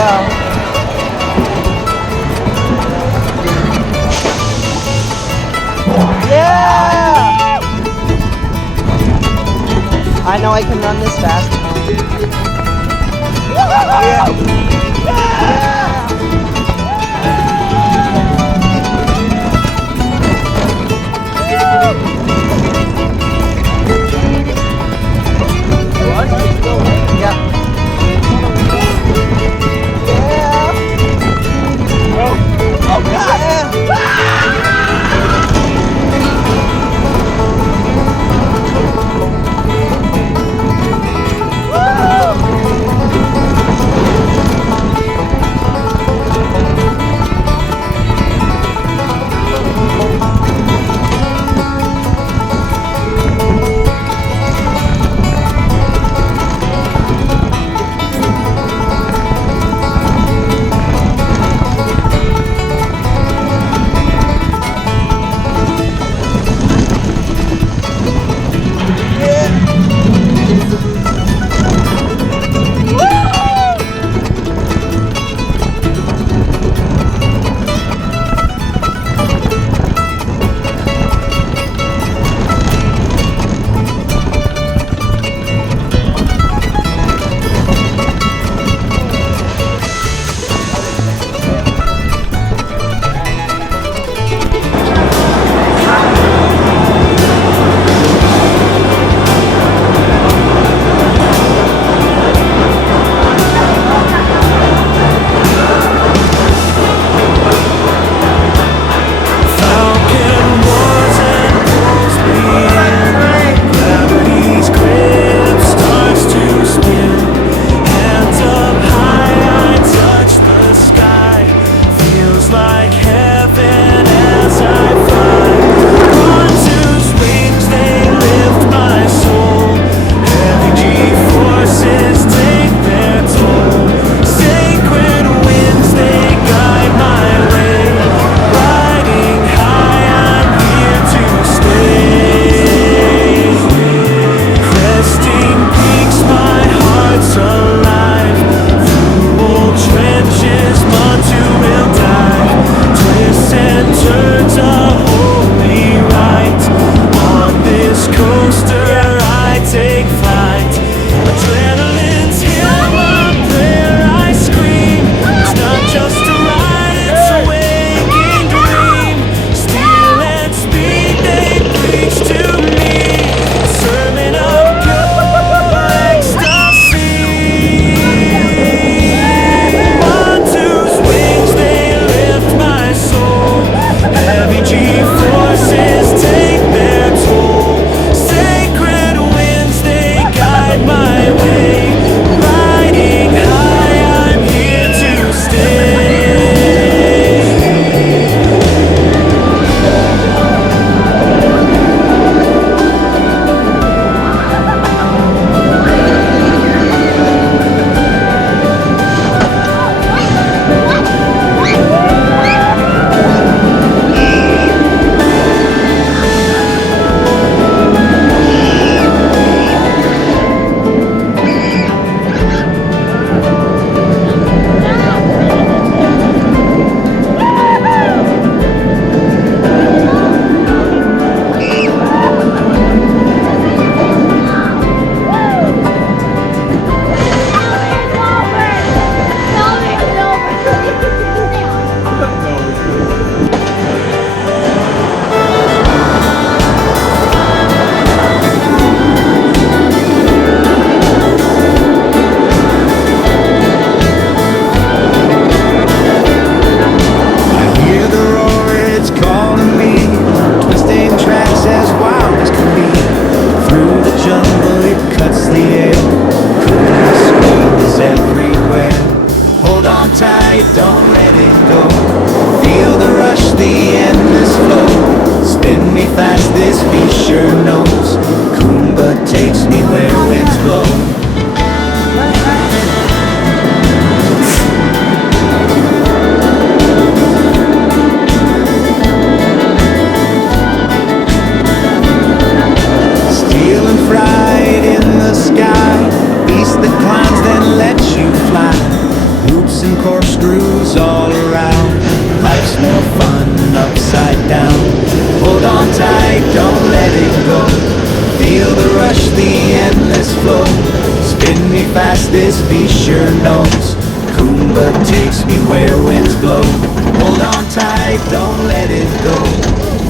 go. Yeah! I know I can run this fast. twists and corkscrews all around. Life's more fun upside down. Hold on tight, don't let it go. Feel the rush, the endless flow. Spin me fast, this beast sure knows. Kumba takes me where winds blow. Hold on tight, don't let it go.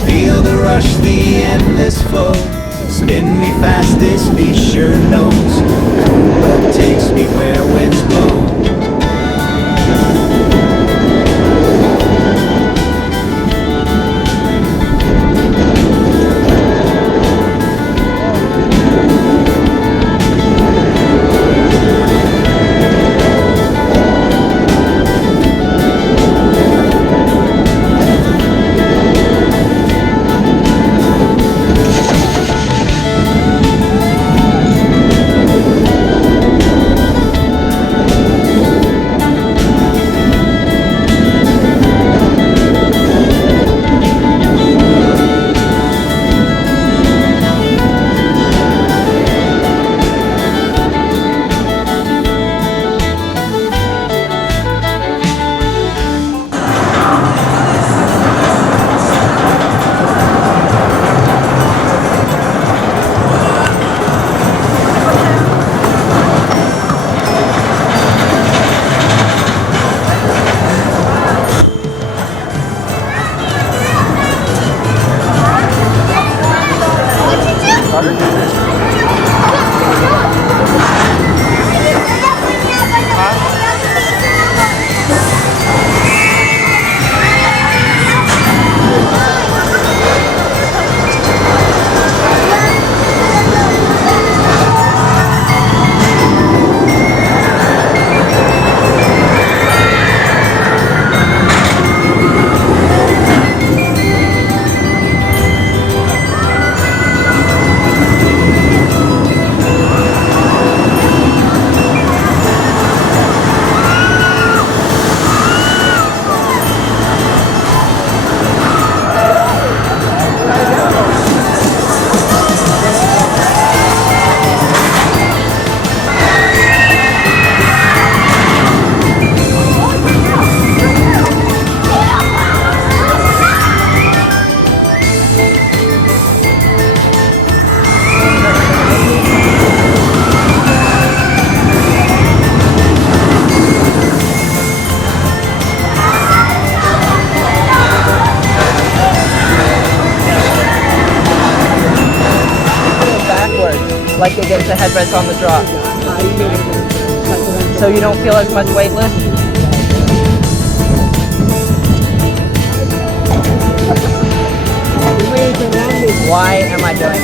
Feel the rush, the endless flow. Spin me fast, this beast sure knows. Kumba takes me where winds blow. Like against the headrest on the drop. So you don't feel as much weightless? Why am I doing this?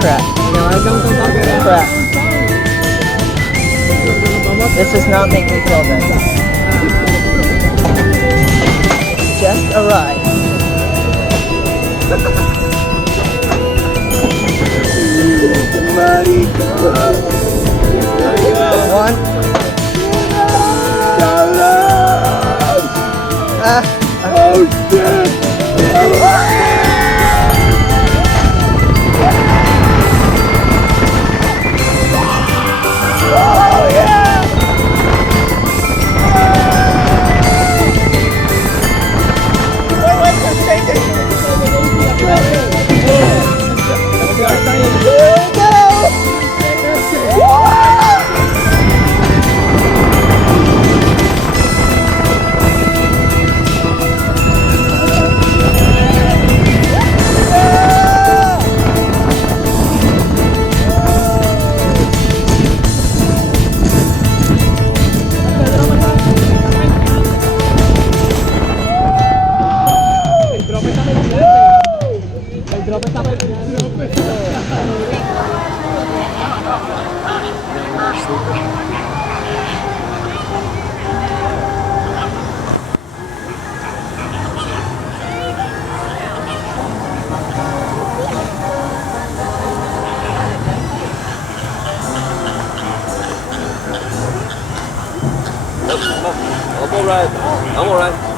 Crap. This does not make me feel good. Just a ride. One. Oh shit! I'm alright.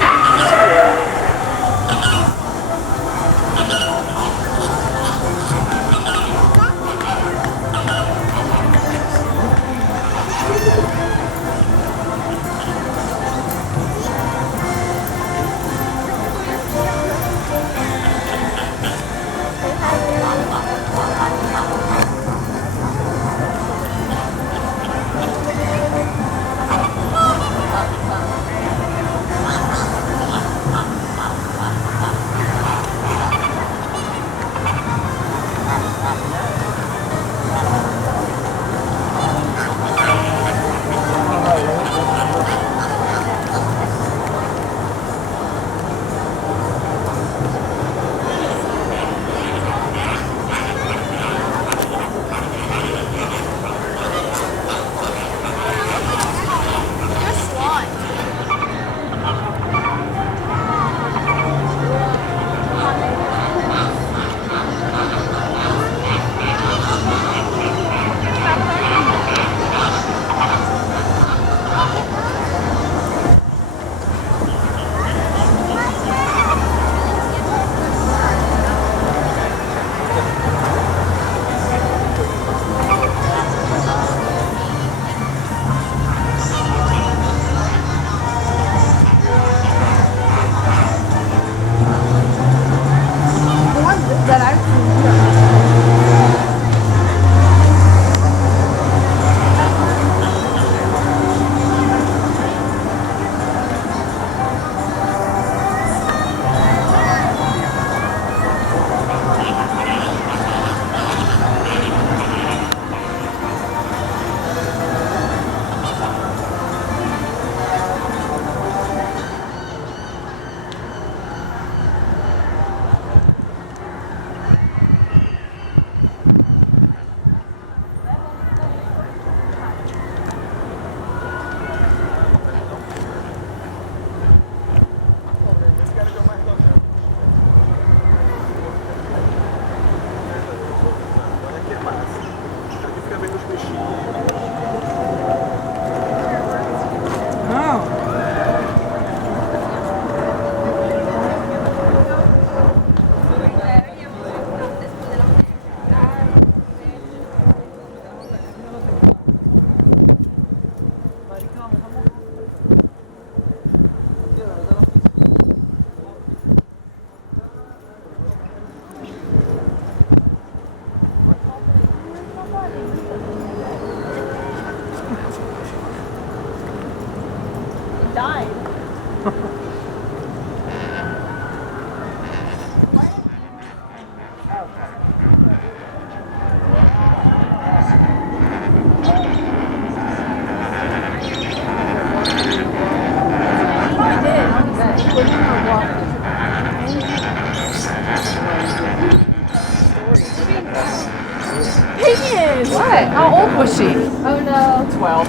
What? How old was she? Oh no. 12.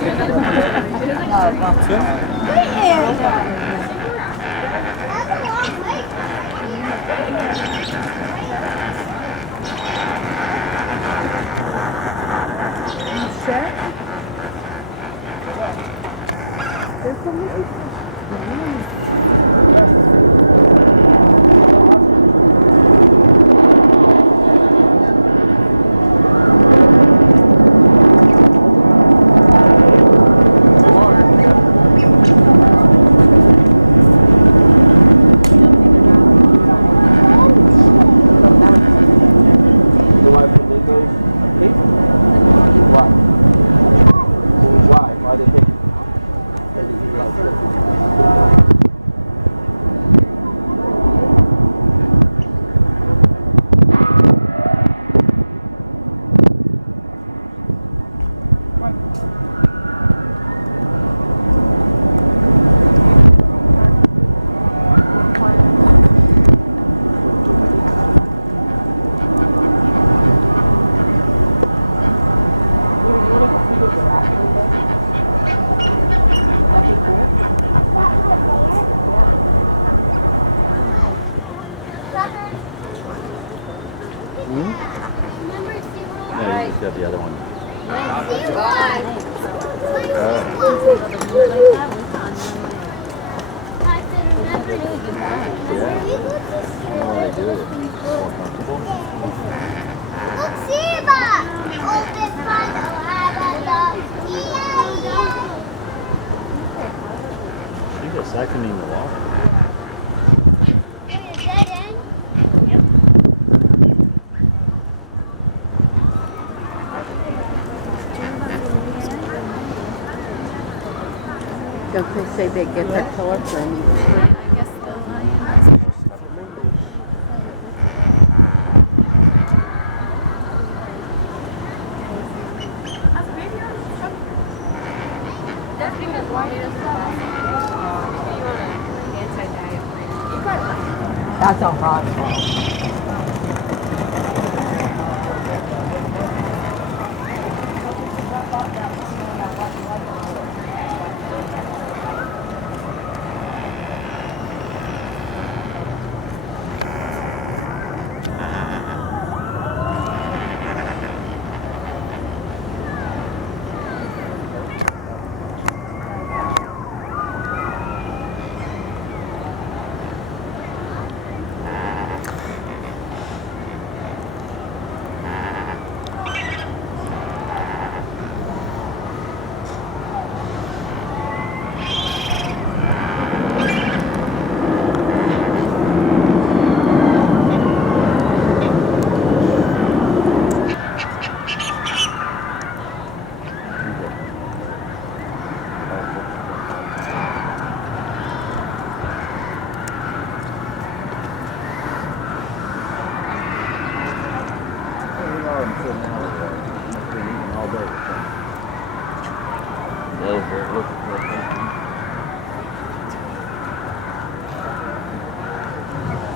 Got the other one. do it if it's more comfortable. Look, Sheba! Open front, I think it's siphoning the water. Don't they say they get their color from you? I guess the lion. That's because why is That's a hot.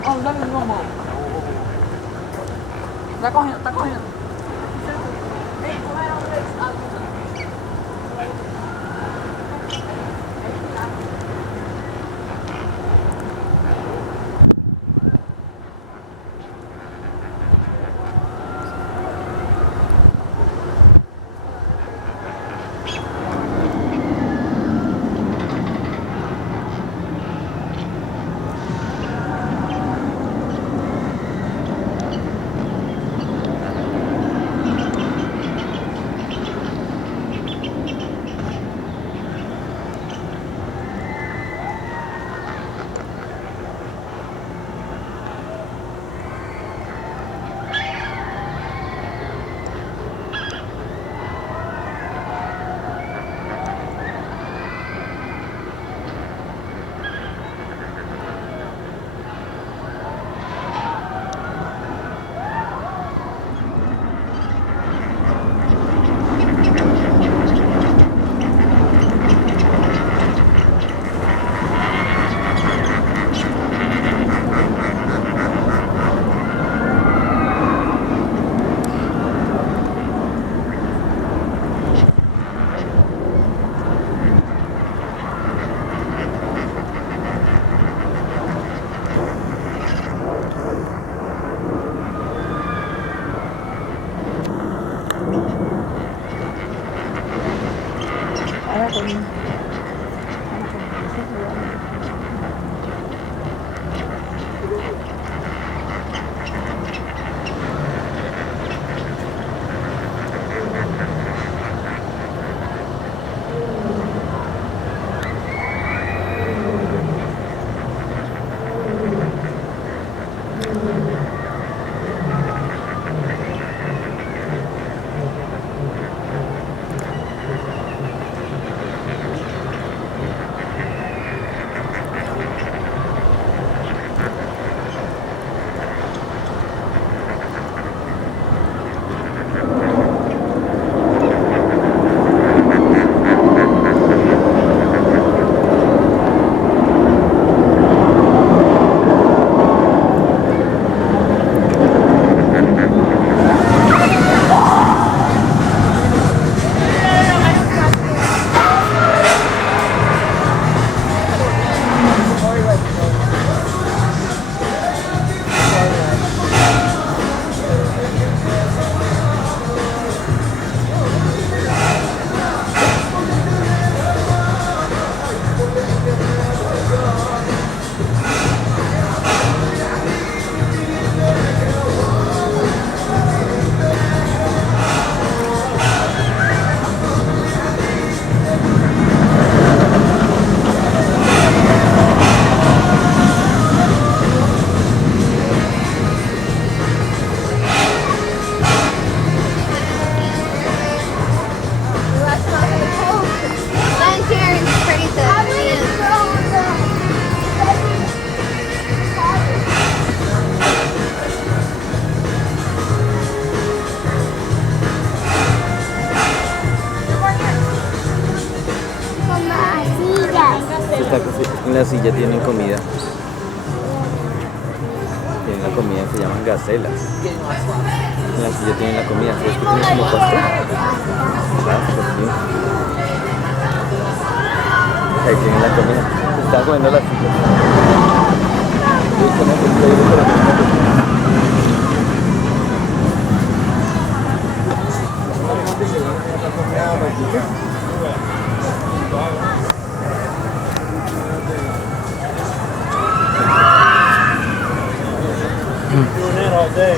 Oh, that is normal. Está cogiendo. la silla tienen comida. Tienen la comida, se llaman gacelas. En la silla tienen la comida. ¿Sabes que tienen como pasto? Ah, pues sí. Ahí tienen la comida. Se están comiendo la silla. Doing that all day.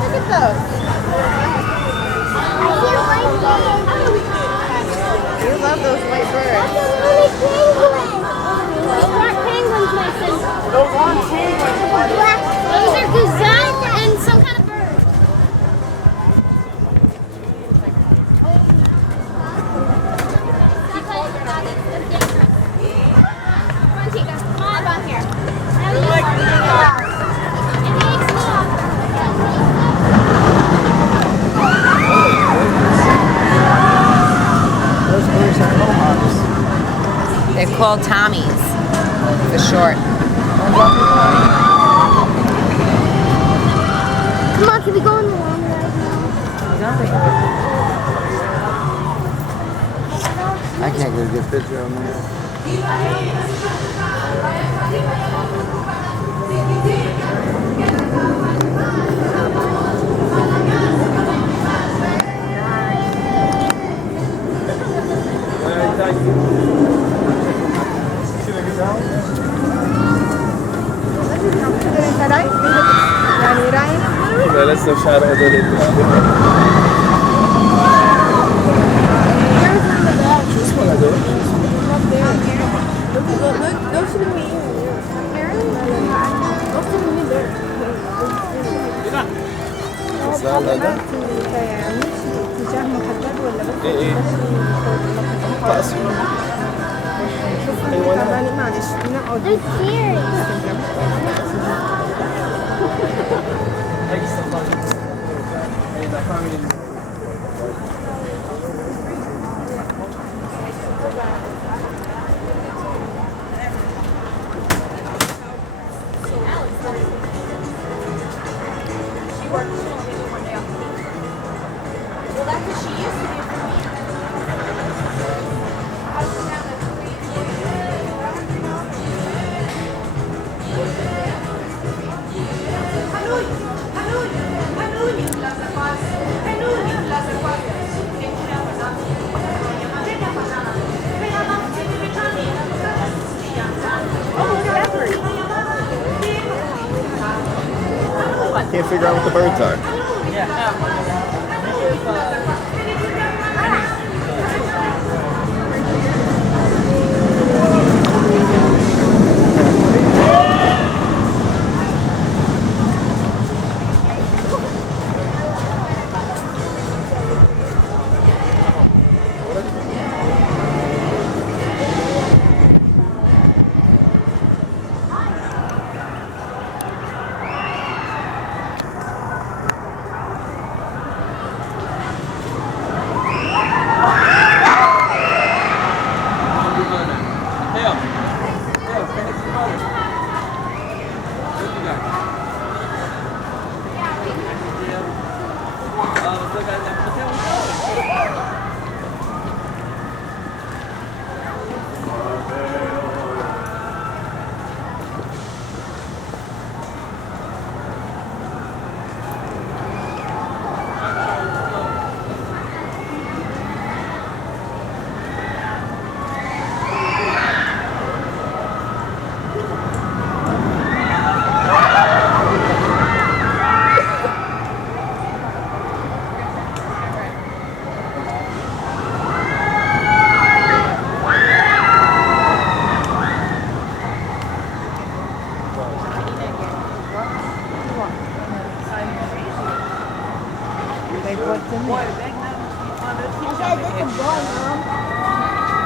Look at those. You love those white birds. Those aren't penguins, Mason. Those aren't penguins. Those are gazelles and some kind of bird. Come on, Chica. Come on down here. Those birds are mohawks. They're called Tommies for short. Come on, can we go on the long ride now? I can't get a good picture of them. لا لسه بشعر هذول شو اسمه هذول؟ ايه They're Can't figure out what the birds are.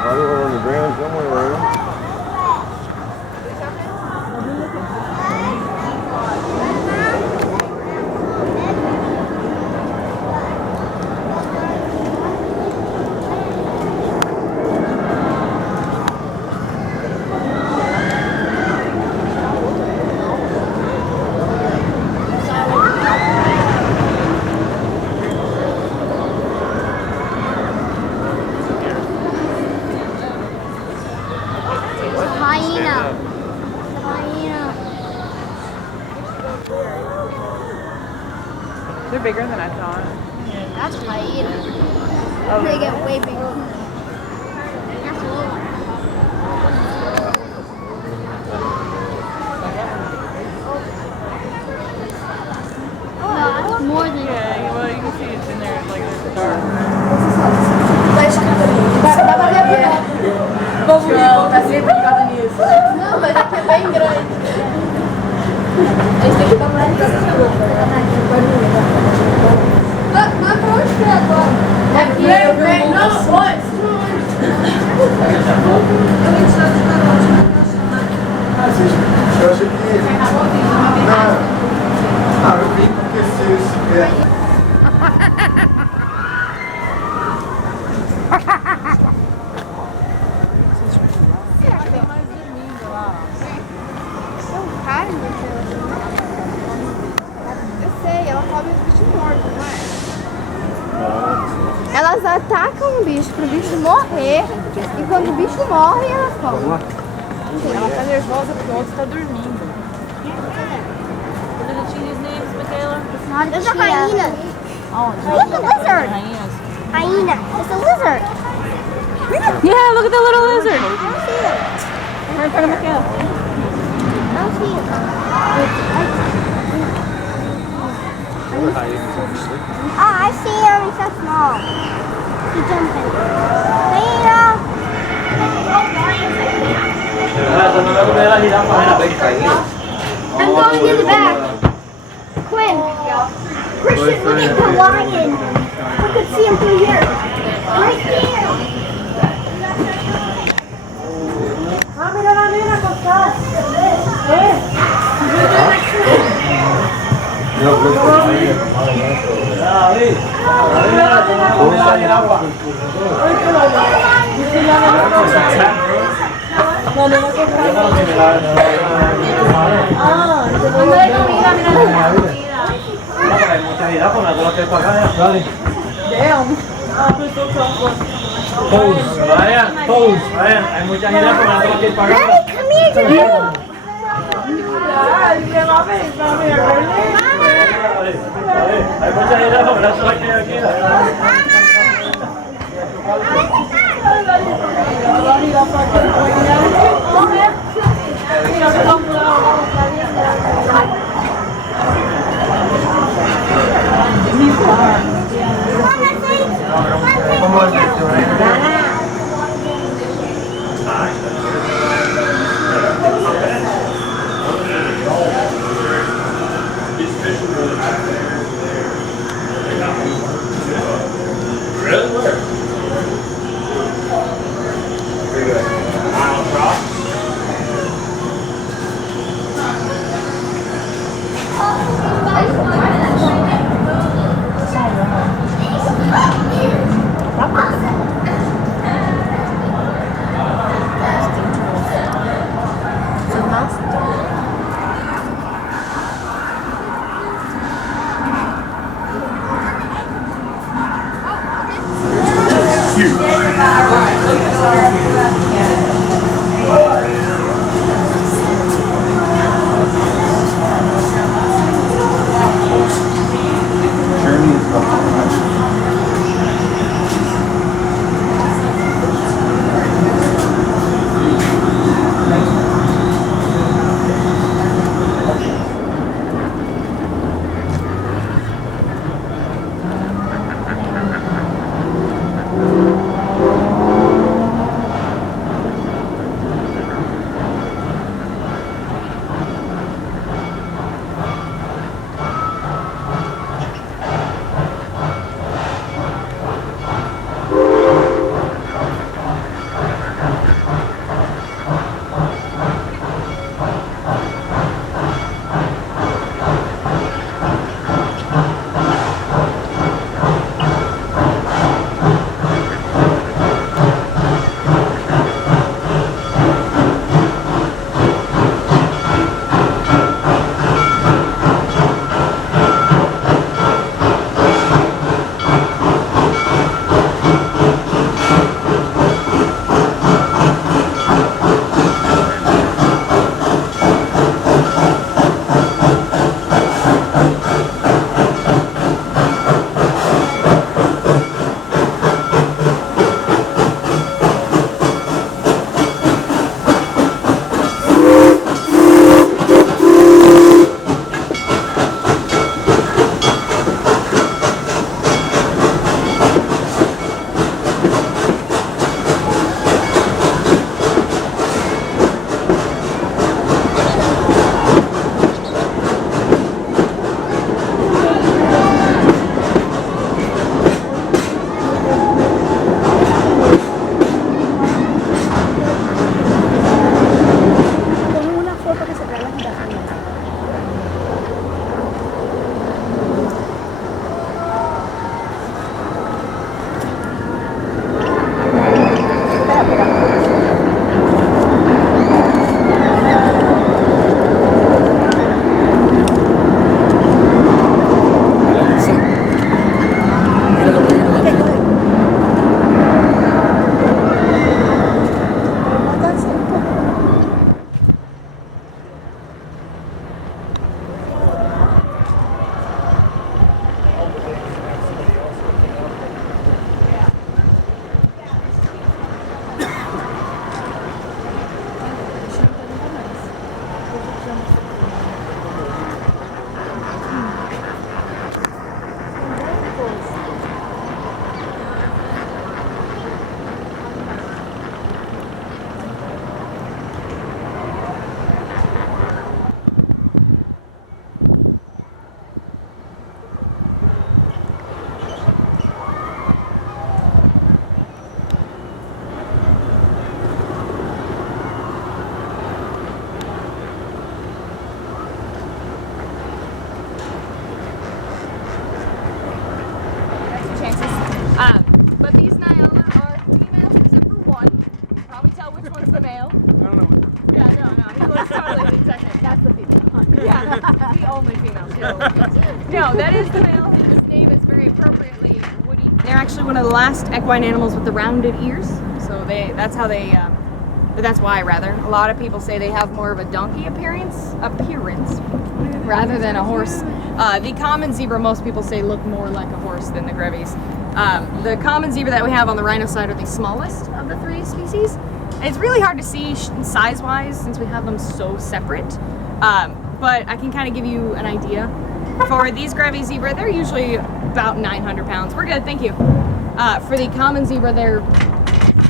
On the ground somewhere around. That's hyena. They get way bigger. Absolutely. No, it's more than Yeah, well, you can see it's in there. It's like it's dark. João, tá sempre ligado nisso. Não, mas aqui é bem grande. A gente tem que tomar mas pra onde que é agora? Aqui, não, pode. Eu achei que... Não, eu vim porque se... Elas atacam o bicho pro bicho morrer e quando o bicho morre elas comem. Ela tá nervosa porque o outro tá dormindo. What are the cheetah's names, Michaela? There's a hyena. Oh, Look, a lizard. hyenas. Hyena. It's a lizard. Yeah, look at the little lizard. I don't see it. Right in front of Michaela. I don't see it. Oh, I see him. He's so small. He's jumping. Hyena. I'm going in the back. Quinn. Christian, look at the lion. I could see him through here. Right there. Mira la nena acostada. Ryan, hay mucha jirafa, me la tengo que ir pagando. Ready? Come here, Janelle. Hay mucha jirafa, me la tengo que ir aquí. But these Nyala are females except for one. You can probably tell which one's the male. I don't know. Yeah, no, he looks totally the exact name. That's the female. Yeah, that's the only female. No, that is the male. His name is very appropriately Woody. They're actually one of the last equine animals with the rounded ears. So that's why rather. A lot of people say they have more of a donkey appearance rather than a horse. The common zebra, most people say, look more like a horse than the Grevies. The common zebra that we have on the rhino side are the smallest of the three species. It's really hard to see size-wise since we have them so separate, but I can kind of give you an idea. For these Grevy zebra, they're usually about 900 pounds. We're good, thank you. For the common zebra, they're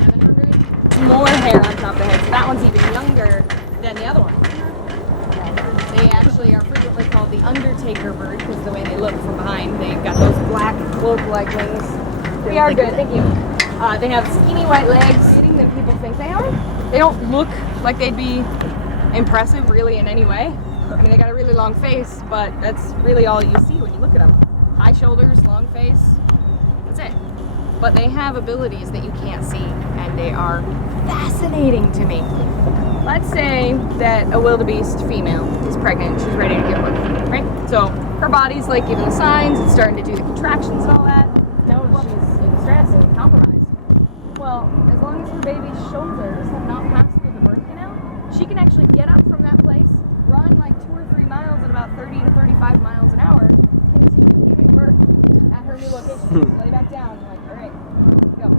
700. More hair on top of the head, so that one's even younger than the other one. They actually are frequently called the Undertaker bird because of the way they look from behind. They've got those black cloak-like wings. We are good, thank you. They have skinny white legs than people think they are. They don't look like they'd be impressive really in any way. I mean, they got a really long face, but that's really all you see when you look at them. High shoulders, long face, that's it. But they have abilities that you can't see, and they are fascinating to me. Let's say that a wildebeest female is pregnant, she's ready to give birth, right? So her body's like giving the signs, it's starting to do the contractions and all that. No, she's in stress and compromised. Well, as long as her baby's shoulders have not passed through the birth canal, she can actually get up from that place, run like 2 or 3 miles at about 30 to 35 miles an hour, continue giving birth at her new location. Lay back down and like, all right, go.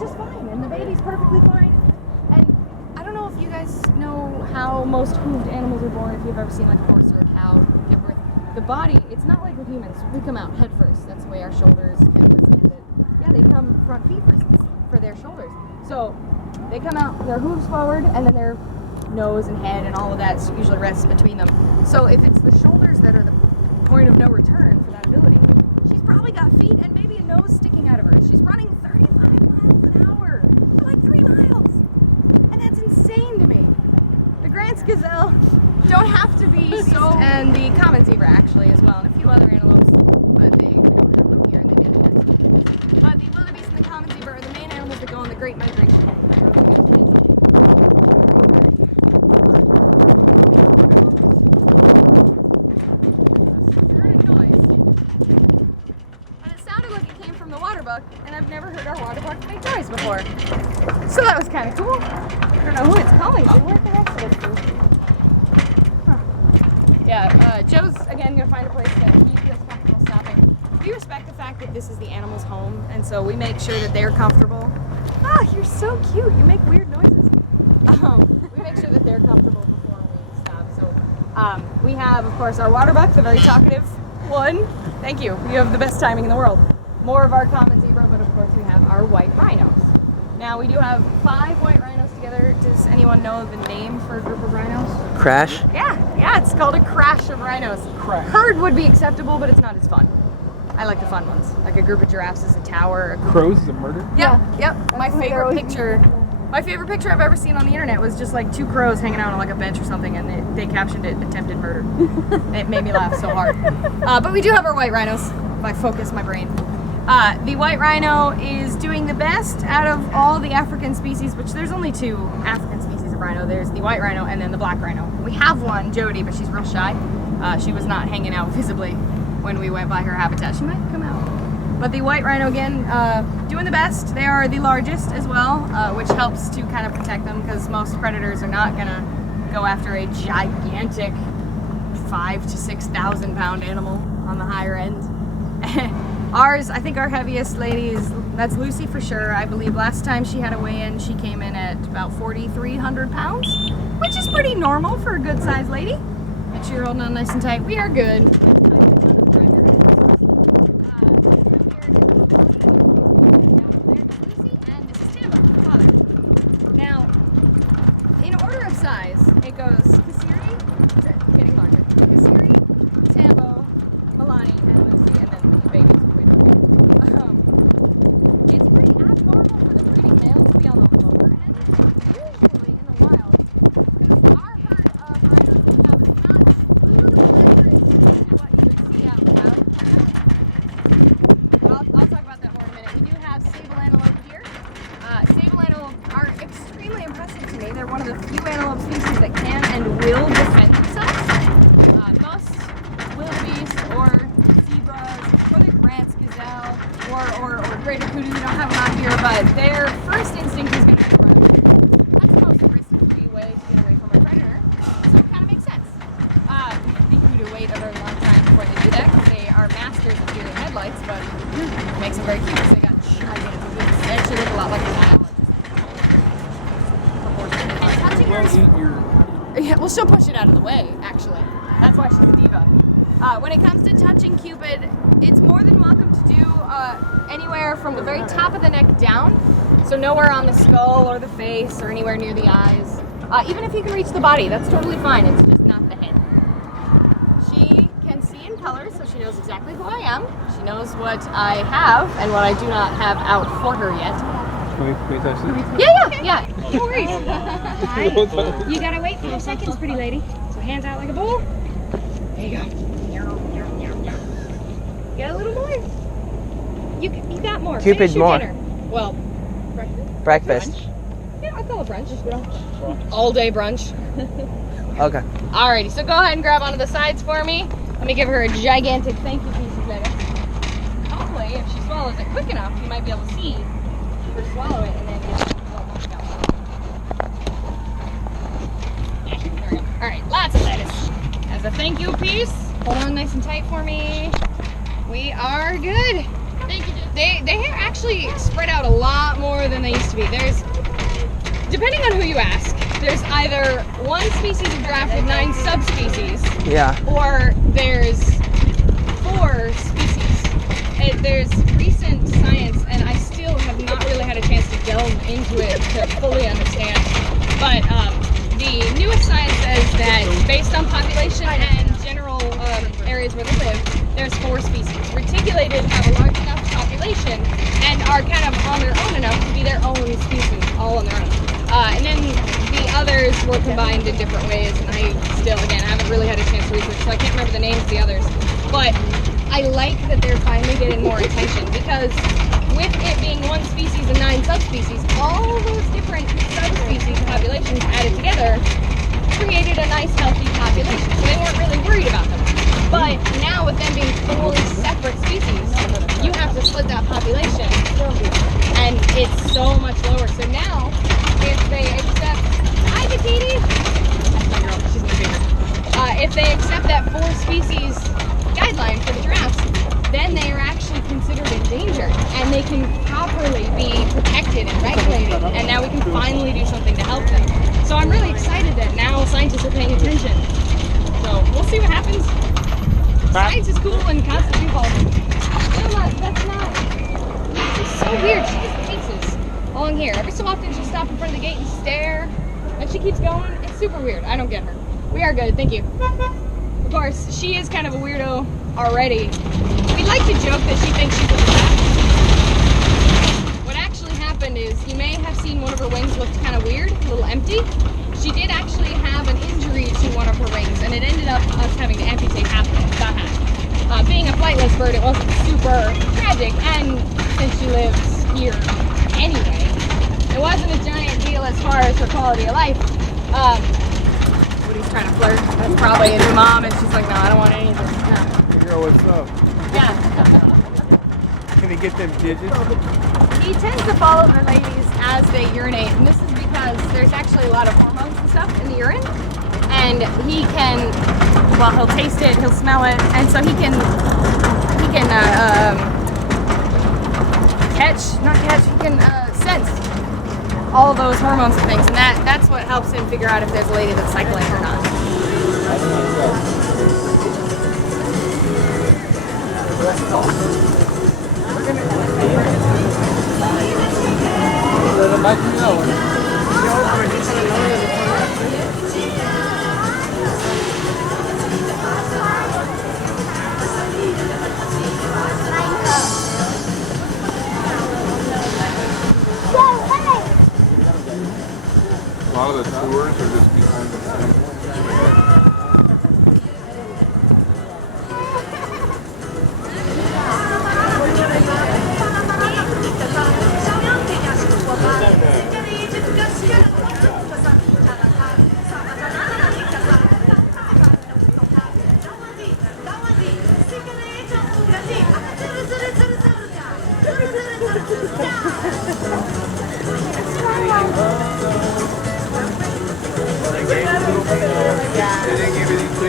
Just fine, and the baby's perfectly fine. And I don't know if you guys know how most hooved animals are born, if you've ever seen like a horse or a cow give birth. The body, it's not like with humans. We come out head first. That's the way our shoulders can withstand it. Yeah, they come front feet first for their shoulders. So they come out, their hooves forward, and then their nose and head and all of that usually rests between them. So if it's the shoulders that are the point of no return for that ability, she's probably got feet and maybe a nose sticking out of her. She's running 35 miles an hour for like 3 miles. And that's insane to me. The Grant's gazelle don't have to be so, and the common zebra actually as well, and a few other antelopes, but we don't have them here and they manage that. But the wildebeest and the common zebra are the main animals that go on the Great Migration. And I've never heard our water buck make noise before. So that was kind of cool. I don't know who it's calling to. Where's the rest of it? Huh. Yeah, Joe's again gonna find a place that he feels comfortable stopping. We respect the fact that this is the animal's home, and so we make sure that they're comfortable. Ah, you're so cute. You make weird noises. We make sure that they're comfortable before we stop. So we have, of course, our water buck, the very talkative one. Thank you. You have the best timing in the world. More of our common zebra, but of course we have our white rhinos. Now we do have 5 white rhinos together. Does anyone know the name for a group of rhinos? Crash? Yeah, it's called a crash of rhinos. Crash. Herd would be acceptable, but it's not as fun. I like the fun ones. Like a group of giraffes is a tower. Crows is a murder? Yep. My favorite picture I've ever seen on the internet was just like 2 crows hanging out on like a bench or something, and they captioned it attempted murder. It made me laugh so hard. But we do have our white rhinos, if I focus my brain. The white rhino is doing the best out of all the African species, which there's only 2 African species of rhino. There's the white rhino and then the black rhino. We have one, Jody, but she's real shy. She was not hanging out visibly when we went by her habitat. She might come out. But the white rhino, again, doing the best. They are the largest as well, which helps to kind of protect them because most predators are not going to go after a gigantic 5,000 to 6,000 pound animal on the higher end. Ours, I think our heaviest lady that's Lucy for sure. I believe last time she had a weigh-in, she came in at about 4,300 pounds, which is pretty normal for a good sized lady. Make sure you're holding on nice and tight. We are good. Now, in order of size, it goes Kasiri, getting larger, Kasiri, Tambo, Milani, and Lucy, and then the babies. It's pretty abnormal for the breeding male to be on the lower end, usually in the wild, because our herd of rhinos we have is not truly accurate to what you would see out in the wild. I'll or greater kudu, we don't have them out here, but their first instinct is going to be to run away. That's the most risky way to get away from a predator, so it kind of makes sense. The kudu wait a very long time before they do that because they are masters of deer headlights, but it makes them very cute because they got gigantic boots. They actually look a lot like the Nile. And touching her, yeah, well, she'll push it out of the way, actually. That's why she's a diva. When it comes to touching Cupid, it's more than welcome to do anywhere from the very top of the neck down, so nowhere on the skull or the face or anywhere near the eyes. Even if you can reach the body, that's totally fine. It's just not the head. She can see in colors, so she knows exactly who I am. She knows what I have and what I do not have out for her yet. Can we touch this? Yeah. No worries. You gotta wait 4 seconds, pretty lady. So hands out like a bull. There you go. Get a little more. You got more. Cupid, Finish your more. dinner. Well, Breakfast. Brunch. Yeah, I call it brunch. All day brunch. Okay. Alrighty, so go ahead and grab onto the sides for me. Let me give her a gigantic thank you piece of lettuce. Hopefully, if she swallows it quick enough, you might be able to see her swallow it and then get it. There we go. Alright, lots of lettuce. As a thank you piece, hold on nice and tight for me. We are good. Thank you. They are actually spread out a lot more than they used to be. There's, depending on who you ask, there's either one species of giraffe with 9 subspecies, Yeah. or there's 4 species. There's recent science, and I still have not really had a chance to delve into it to fully understand. But the newest science says that based on population and general areas where they live, there's 4 species. Reticulated have a large enough population and are kind of on their own enough to be their own species, all on their own. And then the others were combined in different ways, and I still, again, haven't really had a chance to research, so I can't remember the names of the others. But I like that they're finally getting more attention, because with it being 1 species and 9 subspecies, all those different subspecies populations added together created a nice healthy population, so they weren't really worried about them. But now with them being 4 separate species, you have to split that population, and it's so much lower. So now, if they accept, hi Katini! She's my favorite. If they accept that 4 species guideline for the giraffes, then they are actually considered endangered, and they can properly be protected and regulated, and now we can finally do something to help them. So I'm really excited that now scientists are paying attention. So we'll see what happens. Science is cool and constantly evolving. No, that's not. It's so weird. She just paces along here. Every so often she'll stop in front of the gate and stare, and she keeps going. It's super weird. I don't get her. We are good. Thank you. Of course, she is kind of a weirdo already. We'd like to joke that she thinks she's a giraffe. What actually happened is, you may have seen one of her wings looked kind of weird, a little empty. She did actually have an injury to one of her wings, and it ended up us having to amputate half of it, about half. Being a flightless bird, it wasn't super tragic, and since she lives here anyway, it wasn't a giant deal as far as her quality of life. Woody's trying to flirt. That's probably his mom, and she's like, no, I don't want any of this. No. Hey girl, what's up? Yeah. Can he get them digits? He tends to follow the ladies as they urinate, and this is because there's actually a lot of hormones and stuff in the urine, and he can, well, he'll taste it, he'll smell it, and so he can sense all those hormones and things, and that's what helps him figure out if there's a lady that's cycling or not. A lot of the tours are just behind the scenes.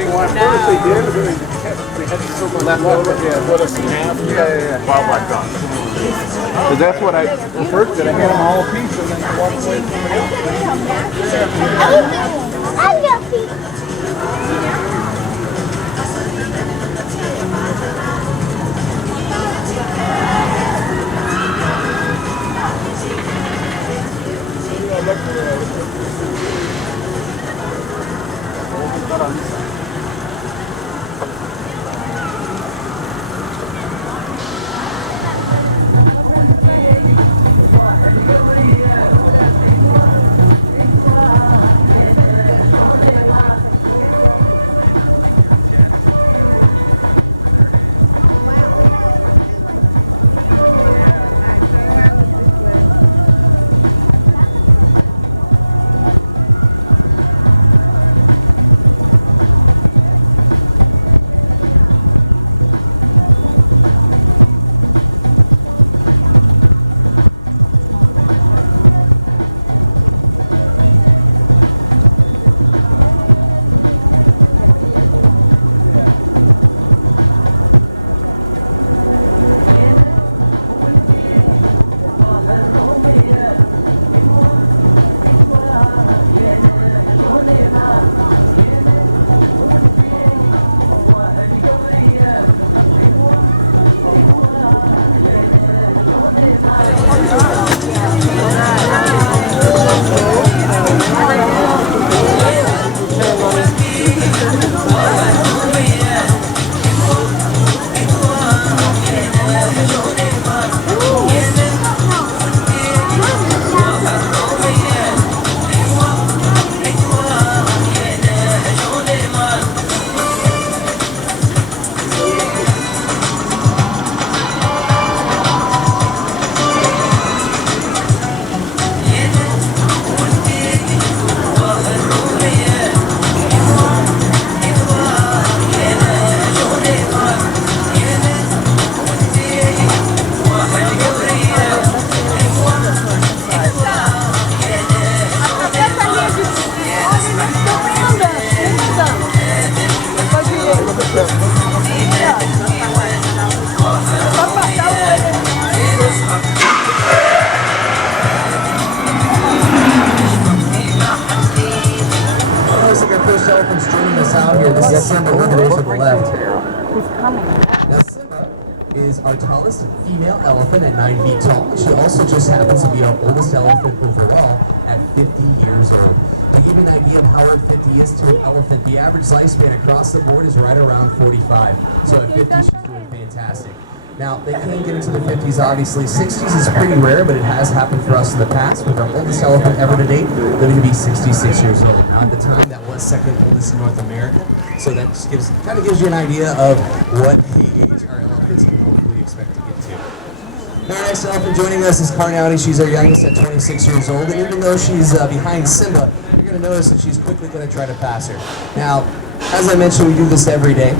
Well, at first they did, but then they had to circle left over. Yeah, put us in half. Yeah. Wildlife gone. Because that's what I first did. I had them all a piece and then I walked away from I got feet. Is our tallest female elephant at 9 feet tall. She also just happens to be our oldest elephant overall at 50 years old. To give you an idea of how old 50 is to an elephant, the average lifespan across the board is right around 45. So at 50, she's doing fantastic. Now, they can get into the 50s, obviously. 60s is pretty rare, but it has happened for us in the past, with our oldest elephant ever to date living to be 66 years old. Now, at the time, that was second oldest in North America, so that just kind of gives you an idea of what age our elephants can hopefully expect to get to. Now, our next elephant joining us is Karnouty. She's our youngest at 26 years old, and even though she's behind Simba, you're going to notice that she's quickly going to try to pass her. Now, as I mentioned, we do this every day.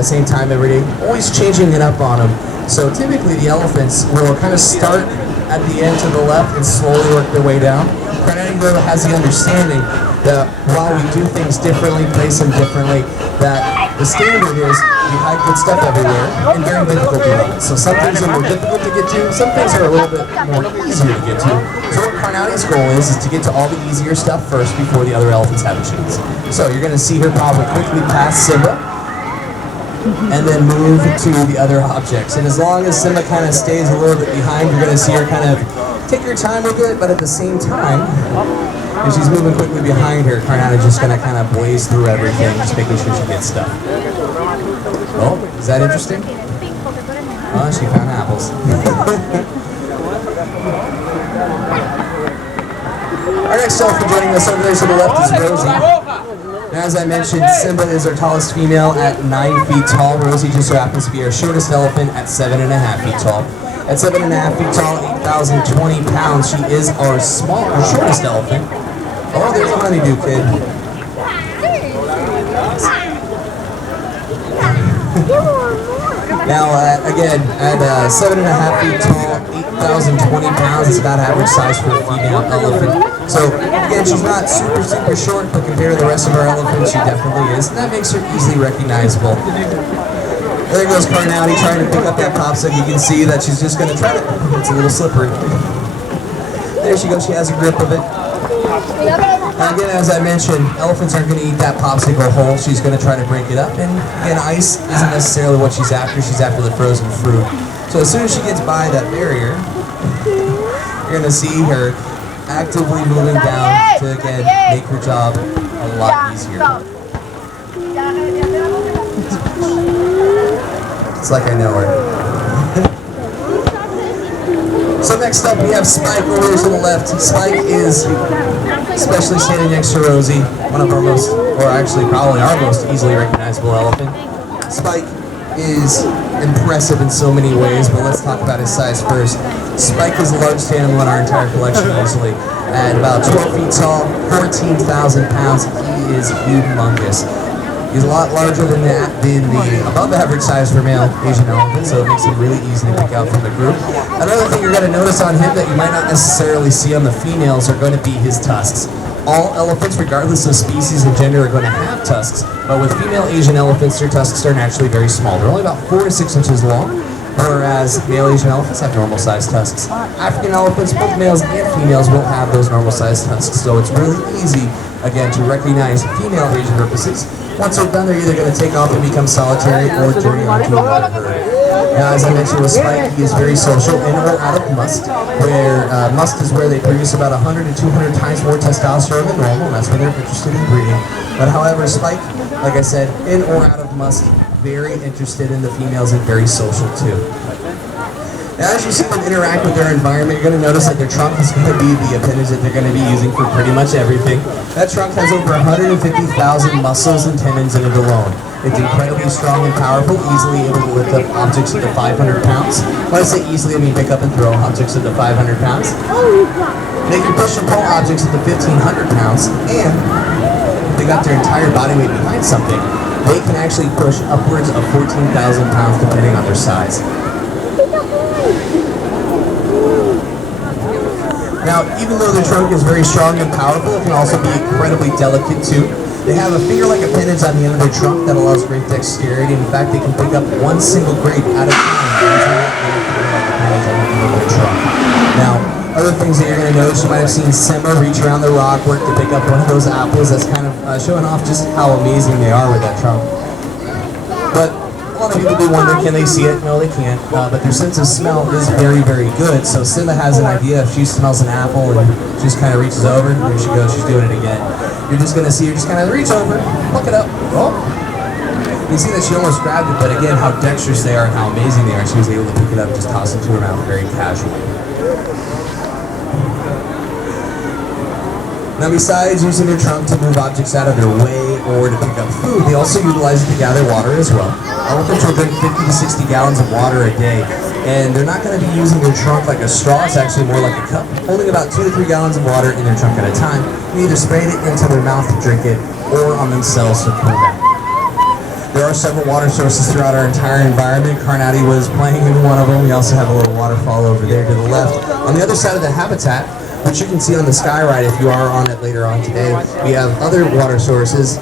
Same time every day, always changing it up on them. So typically the elephants will kind of start at the end to the left and slowly work their way down. Karnouty has the understanding that while we do things differently, place them differently, that the standard is we hide good stuff everywhere and very difficult to hide. So some things are more difficult to get to, some things are a little bit more easier to get to. So what Karnouty's goal is to get to all the easier stuff first before the other elephants have a chance. So you're going to see her probably quickly pass Simba, and then move to the other objects. And as long as Simba kind of stays a little bit behind, you're going to see her kind of take her time with it, but at the same time, if she's moving quickly behind her, Karnouty's just going to kind of blaze through everything, just making sure she gets stuff. Oh, is that interesting? Oh, she found apples. Our next elephant joining us over there to the left is Rosie. As I mentioned, Simba is our tallest female at 9 feet tall. Rosie just so happens to be our shortest elephant at 7.5 feet tall. At 7.5 feet tall, 8,020 pounds, she is our shortest elephant. Oh, there's a honeydew kid. Now, again, at 7.5 feet tall, 8,020 pounds, it's about average size for a female elephant. So, again, she's not super, super short, but compared to the rest of our elephants, she definitely is. And that makes her easily recognizable. There goes Carnality trying to pick up that popsicle. You can see that she's just going to try to, it's a little slippery. There she goes, she has a grip of it. Again, as I mentioned, elephants aren't going to eat that popsicle whole. She's going to try to break it up. And again, ice isn't necessarily what she's after. She's after the frozen fruit. So as soon as she gets by that barrier, you're going to see her actively moving down to, again, make her job a lot easier. It's like I know her. So next up we have Spike over here to the left. Spike is, especially standing next to Rosie, one of our most, or actually probably our most easily recognizable elephant. Spike is impressive in so many ways, but let's talk about his size first. Spike is the largest animal in our entire collection easily. At about 12 feet tall, 14,000 pounds, he is humongous. He's a lot larger than the above average size for male Asian elephant, so it makes him really easy to pick out from the group. Another thing you're going to notice on him that you might not necessarily see on the females are going to be his tusks. All elephants, regardless of species and gender, are going to have tusks, but with female Asian elephants, their tusks are naturally very small. They're only about 4 to 6 inches long, whereas male Asian elephants have normal sized tusks. African elephants, both males and females, will have those normal sized tusks, so it's really easy, again, to recognize female Asian herpes. Once they're done, they're either going to take off and become solitary or journey onto another herd. Now, as I mentioned with Spike, he is very social in or out of musth, where musth is where they produce about 100 to 200 times more testosterone than normal, and that's when they're interested in breeding. But however, Spike, like I said, in or out of musth, very interested in the females and very social too. Now, as you see them interact with their environment, you're going to notice that their trunk is going to be the appendage that they're going to be using for pretty much everything. That trunk has over 150,000 muscles and tendons in it alone. It's incredibly strong and powerful, easily able to lift up objects up to 500 pounds. When I say easily, I mean pick up and throw objects up to 500 pounds. They can push and pull objects up to 1,500 pounds, and if they got their entire body weight behind something, they can actually push upwards of 14,000 pounds depending on their size. Now, even though the trunk is very strong and powerful, it can also be incredibly delicate too. They have a finger-like appendage on the end of their trunk that allows great dexterity. In fact, they can pick up one single grape at a time every time they have a finger-like appendage on the end of their trunk. Now, other things that you're going to notice, you might have seen Simba reach around the rock work to pick up one of those apples. That's kind of showing off just how amazing they are with that trunk. But a lot of people do wonder, can they see it? No, they can't. But their sense of smell is very, very good. So Simba has an idea. If she smells an apple and she just kind of reaches over, there she goes, she's doing it again. You're just going to see her just kind of reach over, pluck it up. Oh. You see that she almost grabbed it, but again, how dexterous they are and how amazing they are. She was able to pick it up, just toss it to her mouth very casually. Now, besides using their trunk to move objects out of their way or to pick up food, they also utilize it to gather water as well. Elephants will drink 50 to 60 gallons of water a day, and they're not going to be using their trunk like a straw. It's actually more like a cup, holding about 2 to 3 gallons of water in their trunk at a time. They either spray it into their mouth to drink it or on themselves to cool down. There are several water sources throughout our entire environment. Carnati was playing in one of them. We also have a little waterfall over there to the left. On the other side of the habitat, which you can see on the Sky Ride if you are on it later on today, we have other water sources,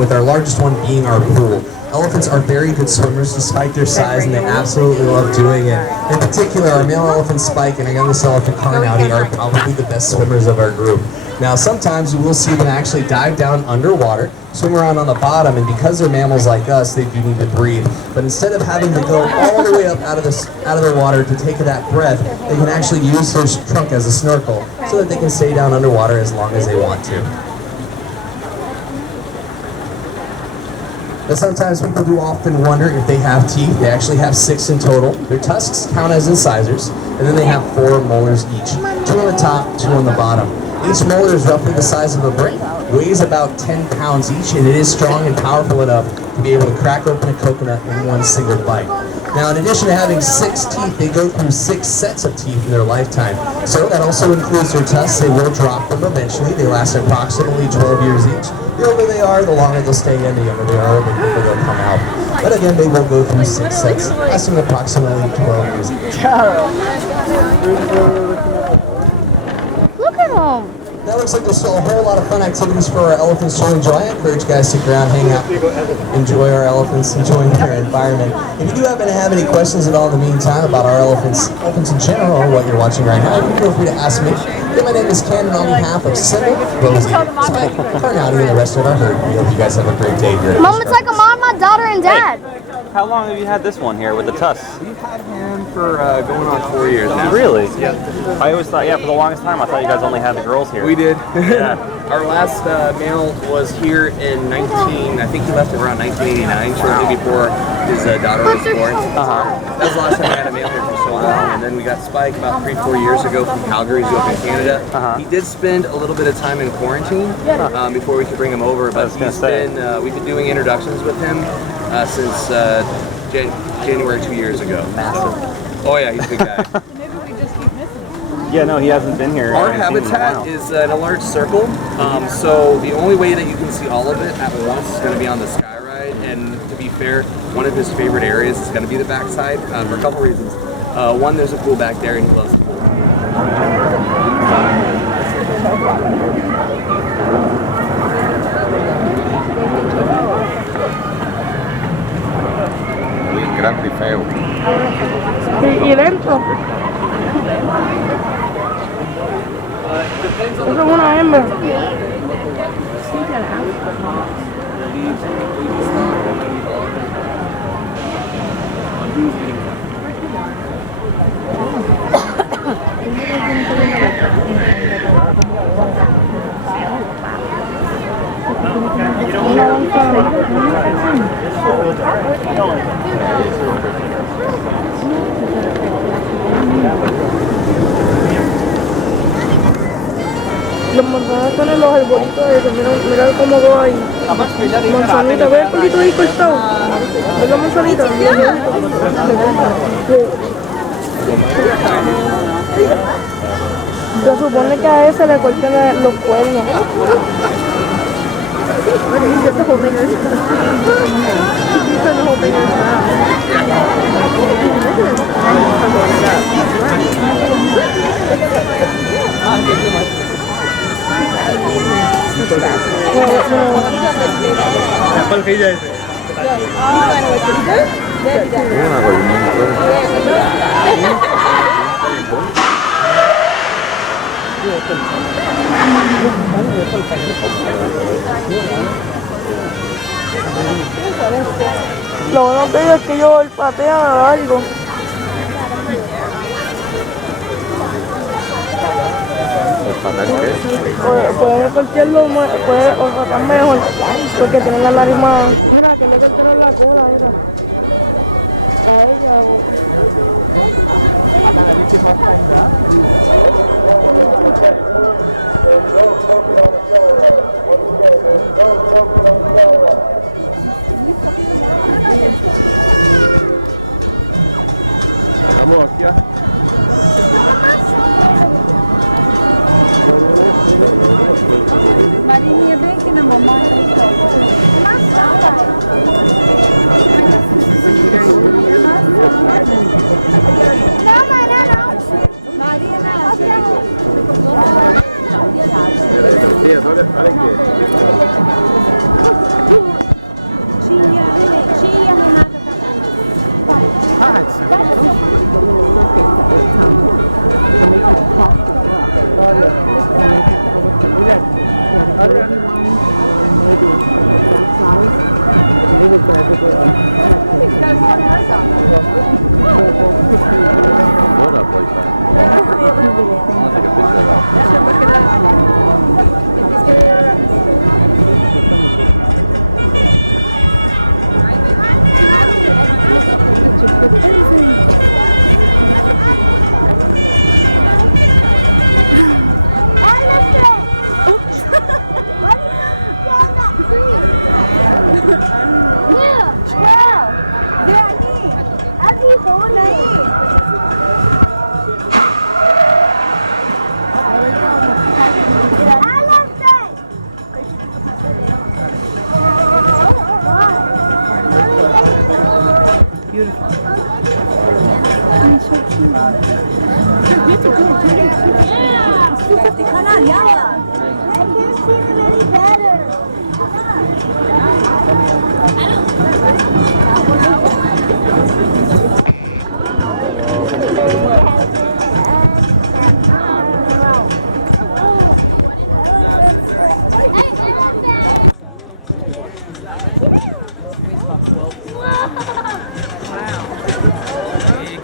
with our largest one being our pool. Elephants are very good swimmers despite their size, and they absolutely love doing it. In particular, our male elephant Spike and our youngest elephant Carnati are probably the best swimmers of our group. Now, sometimes you will see them actually dive down underwater, swim around on the bottom, and because they're mammals like us, they do need to breathe. But instead of having to go all the way up out of the water to take that breath, they can actually use their trunk as a snorkel so that they can stay down underwater as long as they want to. But sometimes people do often wonder if they have teeth. They actually have 6 in total. Their tusks count as incisors, and then they have 4 molars each. 2 on the top, 2 on the bottom. Each molar is roughly the size of a brick, weighs about 10 pounds each, and it is strong and powerful enough to be able to crack open a coconut in one single bite. Now, in addition to having 6 teeth, they go through 6 sets of teeth in their lifetime. So that also includes their tusks. They will drop them eventually. They last approximately 12 years each. The older they are, the longer they'll stay in. The younger they are, the quicker they'll come out. But again, they will go through 6 sets, lasting approximately 12 years. Look at them. That looks like there's still a whole lot of fun activities for our elephants to enjoy. I encourage you guys to stick around, hang out, enjoy our elephants, enjoy their environment. If you do happen to have any questions at all in the meantime about our elephants in general, or what you're watching right now, you can feel free to ask me. Again, my name is Ken, and on behalf of Sable, Rosie, Spike, Carnati, and the rest of our herd, we hope you guys have a great day here. Mom, it's like a mom, my daughter, and dad. How long have you had this one here with the tusks? We've had him for going on 4 years now. Really? Yeah. I always thought, for the longest time, I thought you guys only had the girls here. We did. Our last male was here in I think he left around 1989, shortly before his daughter was born. That was the last time we had a male here for so long. And then we got Spike about 3-4 years ago from Calgary, who's up in Canada. He did spend a little bit of time in quarantine before we could bring him over, but we've been doing introductions with him since January 2 years ago. Massive. Oh yeah, he's a big guy. Yeah, no, he hasn't been here. Our habitat is in a large circle, so the only way that you can see all of it at once is going to be on the sky ride. And to be fair, one of his favorite areas is going to be the backside for a couple reasons. One, there's a pool back there, and he loves the pool. Grande y feo. Y lento. Eso es una hembra. Los manzanas están en los arbolitos esos, mira cómo va ahí. Manzanita, ve el pelito ahí cortado. ¿Ves la manzanita? Se supone que a ese le corten los cuernos. Lo bueno que es que ellos olfatean algo. Pueden cortarlo, pueden olfatear mejor porque tienen la nariz más. Mira, que le cortaron la cola, mira. Marinha, vem aqui na mamãe. Não, mãe, não. Maria, não. Tia Renata Big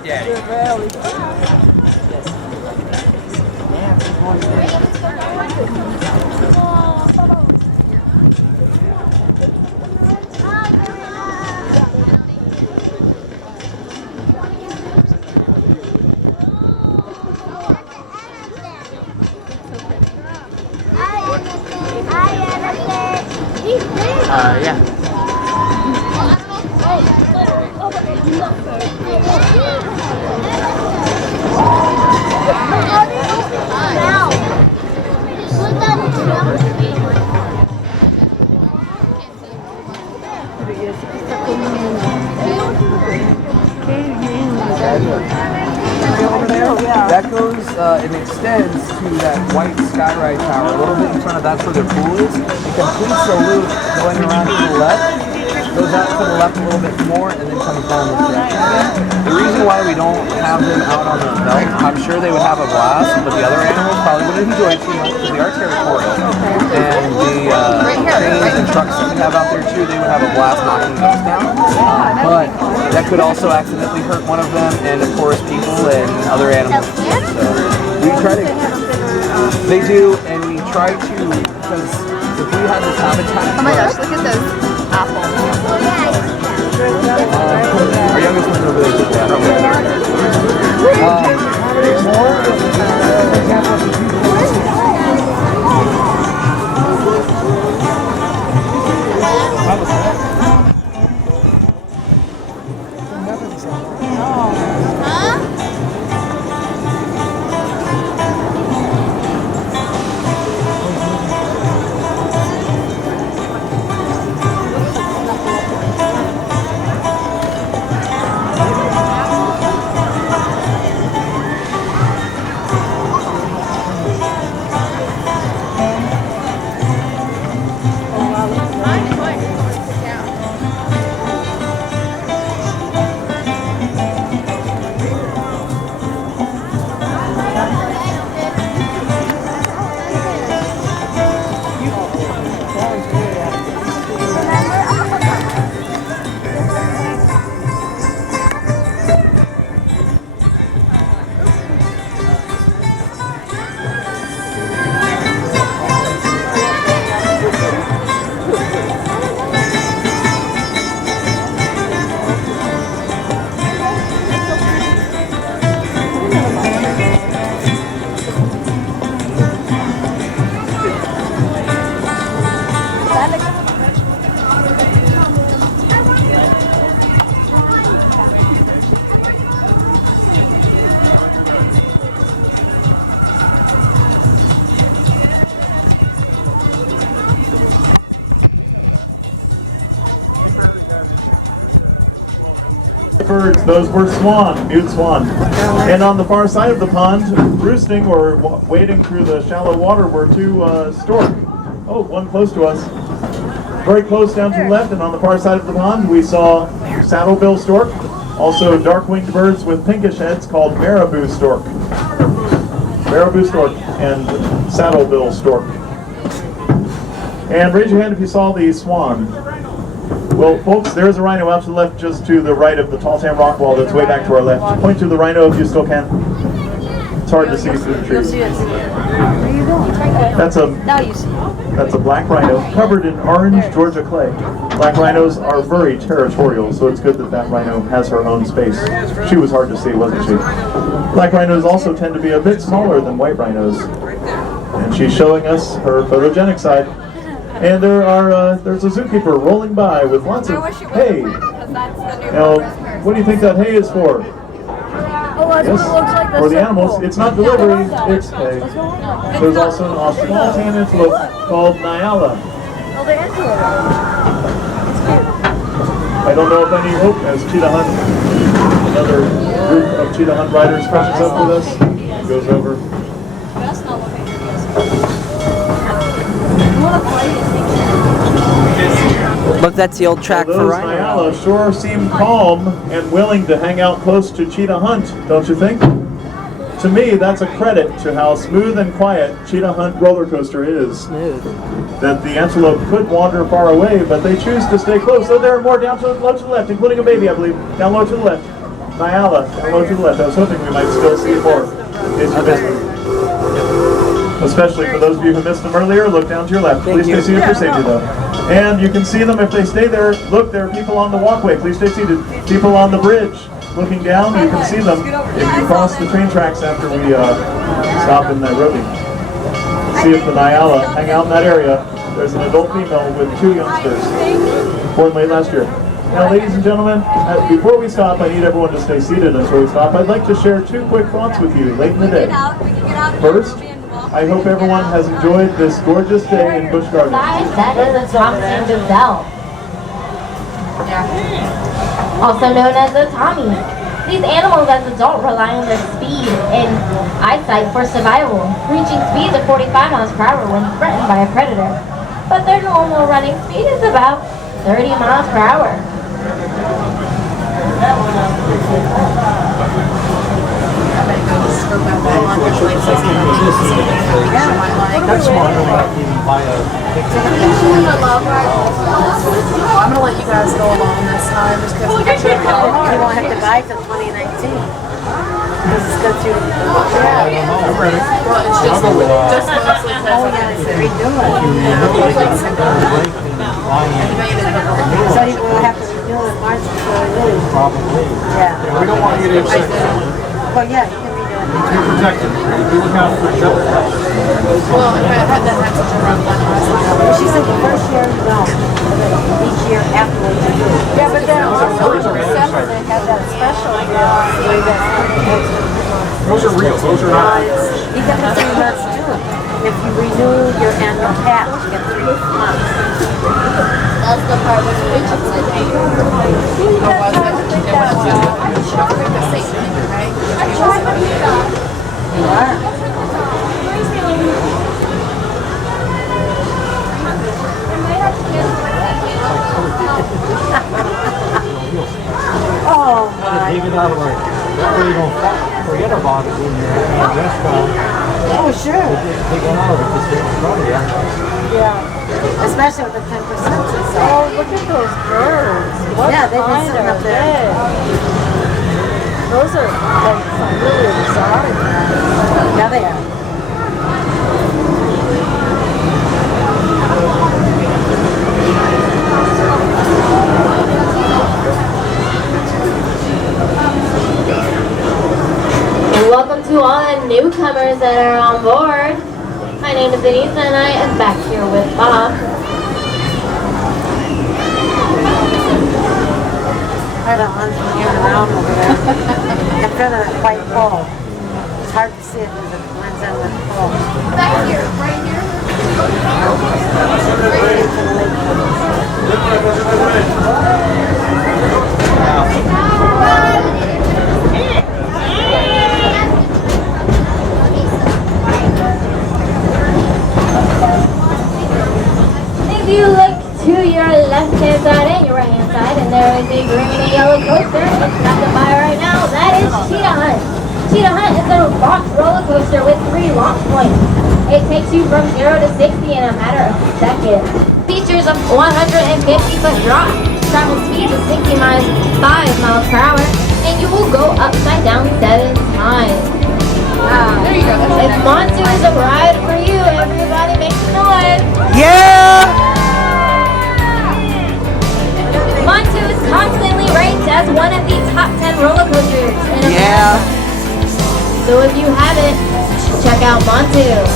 Daddy. Yeah. That goes, it extends to that white skyride tower. A little bit in front of that's where their pool is. It completes the loop going around to the left, goes out to the left a little bit more, and then comes down this direction again. The reason why we don't have them out on the belt, I'm sure they would have a blast, but the other animals probably wouldn't enjoy it too much because they are territorial. And the trains and trucks that we have out there too, they would have a blast knocking those down. But that could also accidentally hurt one of them, and of course people and other animals. So we try to, they do, and we try to, because if we had this habitat. Oh my gosh, look at those apples. Our youngest one's over there. Birds, those were swan, mute swan. And on the far side of the pond, roosting or wading through the shallow water were two stork. Oh, one close to us. Very close down to the left, and on the far side of the pond we saw saddlebill stork, also dark-winged birds with pinkish heads called marabou stork. Marabou stork and saddlebill stork. And raise your hand if you saw the swan. Well, folks, there's a rhino out to the left, just to the right of the tall tan rock wall that's way back to our left. Point to the rhino if you still can. It's hard to see through the trees. That's a black rhino covered in orange Georgia clay. Black rhinos are very territorial, so it's good that that rhino has her own space. She was hard to see, wasn't she? Black rhinos also tend to be a bit smaller than white rhinos. And she's showing us her photogenic side. And there's a zookeeper rolling by with lots of hay. Now, what do you think that hay is for? Yes, for the animals. It's not delivery, it's hay. There's also an Australian antelope called Nyala. I don't know if any hope as Cheetah Hunt, another group of Cheetah Hunt riders, catches up with us. goes over. That's not what Look, that's the old track for Those Rhino. Nyala sure seem calm and willing to hang out close to Cheetah Hunt, don't you think? To me, that's a credit to how smooth and quiet Cheetah Hunt roller coaster is. Smooth. That the antelope could wander far away, but they choose to stay close. So there are more down low to the left, including a baby, I believe. Down low to the left. Nyala, down low to the left. I was hoping we might still see more. In case you missed them. Especially for those of you who missed them earlier, look down to your left. Please stay seated for safety though. And you can see them if they stay there. Look, there are people on the walkway. Please stay seated. People on the bridge. Looking down, you can see them if you cross the train tracks after we stop in Nairobi. See if the Nyala hang out in that area. There's an adult female with 2 youngsters, born late last year. Now, ladies and gentlemen, before we stop, I need everyone to stay seated until we stop. I'd like to share 2 quick thoughts with you late in the day. First, I hope everyone has enjoyed this gorgeous day in Busch Gardens. That is a Thompson Gazelle, also known as a Tommy. These animals as adults rely on their speed and eyesight for survival, reaching speeds of 45 miles per hour when threatened by a predator. But their normal running speed is about 30 miles per hour. That's smart. I'm gonna let you guys go along this time just because you won't have to buy till 2019. Because it's good to. Yeah. I'm ready. Well, it's just mostly because it's so you will have to renew in March before we leave. Probably. Yeah. We don't want you to accept that. Well, yeah, you can renew it. You're protected. You look out for each other. Well, if I had that such a rough one last time. She said the first year, no. Each year afterwards you do. Yeah, but then also in December they have that special. Those are real. Those are not. You get the 3 months too. If you renew your annual pass, you get 3 months. That's the part when you reach it. You are. Oh my. Leave it out of like, that way you don't forget about it in your restaurant. Oh sure. Take it out of it because they're in front of you. Yeah. Especially with the 10%. Oh, look at those birds. What yeah, they've been sitting up there. Those are like some really exotic ones. Yeah, they are. Welcome to all the newcomers that are on board. My name is Denise and I am back here with Bob. I don't want to get around over there. I'm gonna quite full. It's hard to see it because it blends in with the full. Back here, right here. If you look to your left-hand side and your right-hand side, and there is a green and yellow coaster at the fire right now, that is Cheetah Hunt. Cheetah Hunt is a launch roller coaster with 3 launch points. It takes you from 0 to 60 in a matter of seconds. Features a 150-foot drop, travel speed of 60 miles, 5 miles per hour, and you will go upside down 7 times. Wow. There you go. If Montu is a ride for you, everybody make some noise. Yeah! Montu is constantly ranked as one of the top 10 roller coasters in America. Yeah. So if you haven't, check out Montu.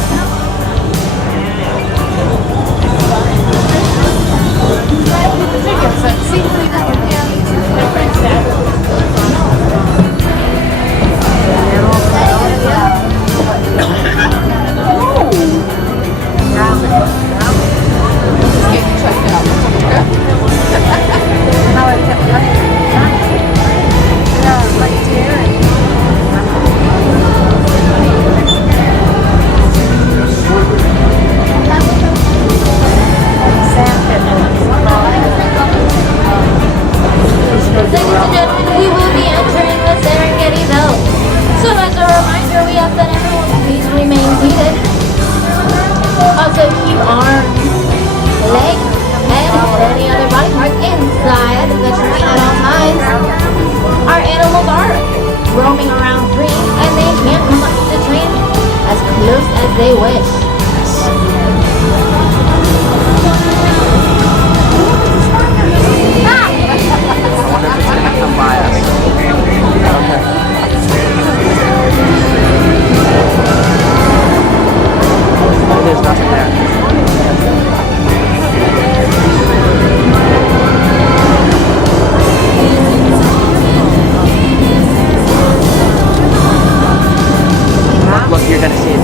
as they wish. I wonder if it's gonna come by us. Okay. Oh, there's nothing there. Look, you're gonna see it.